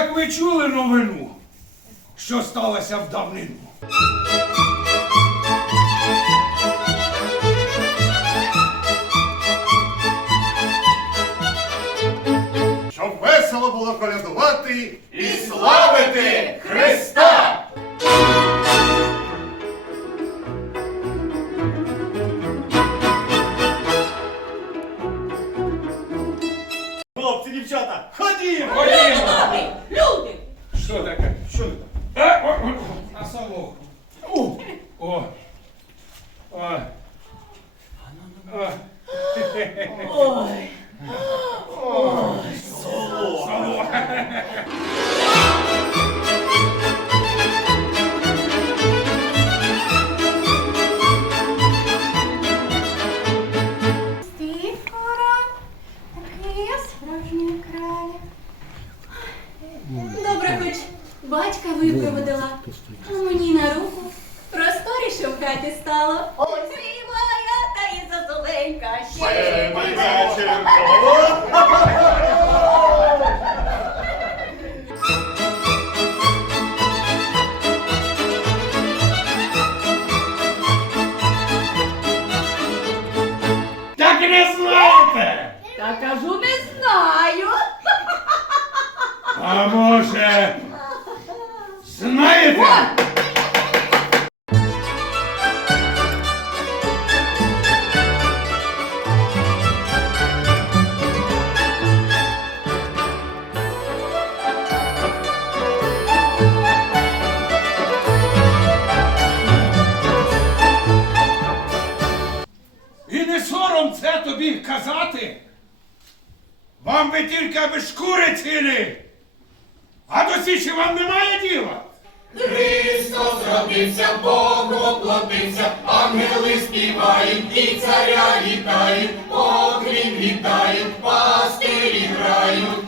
Так ви чули новину, що сталося в давнину? Щоб весело було колядувати і славити Христа! Хлопці, дівчата, ходімо! Таке? Що? Е, о, А само. У, О. О. О. Ой, Само. Батька випроводила, а мені на руку просторіше в хаті стало. Ось і моя та і зазуленька ще. Так і не знаєте! та кажу, не знаю. А може, знаєте? І не сором це тобі казати. Вам би тільки аби шкури цілі, а до січі вам немає діла. Христос родився, Бог воплотився, ангели співають, і царя вітають, Бог вітають, пастирі грають.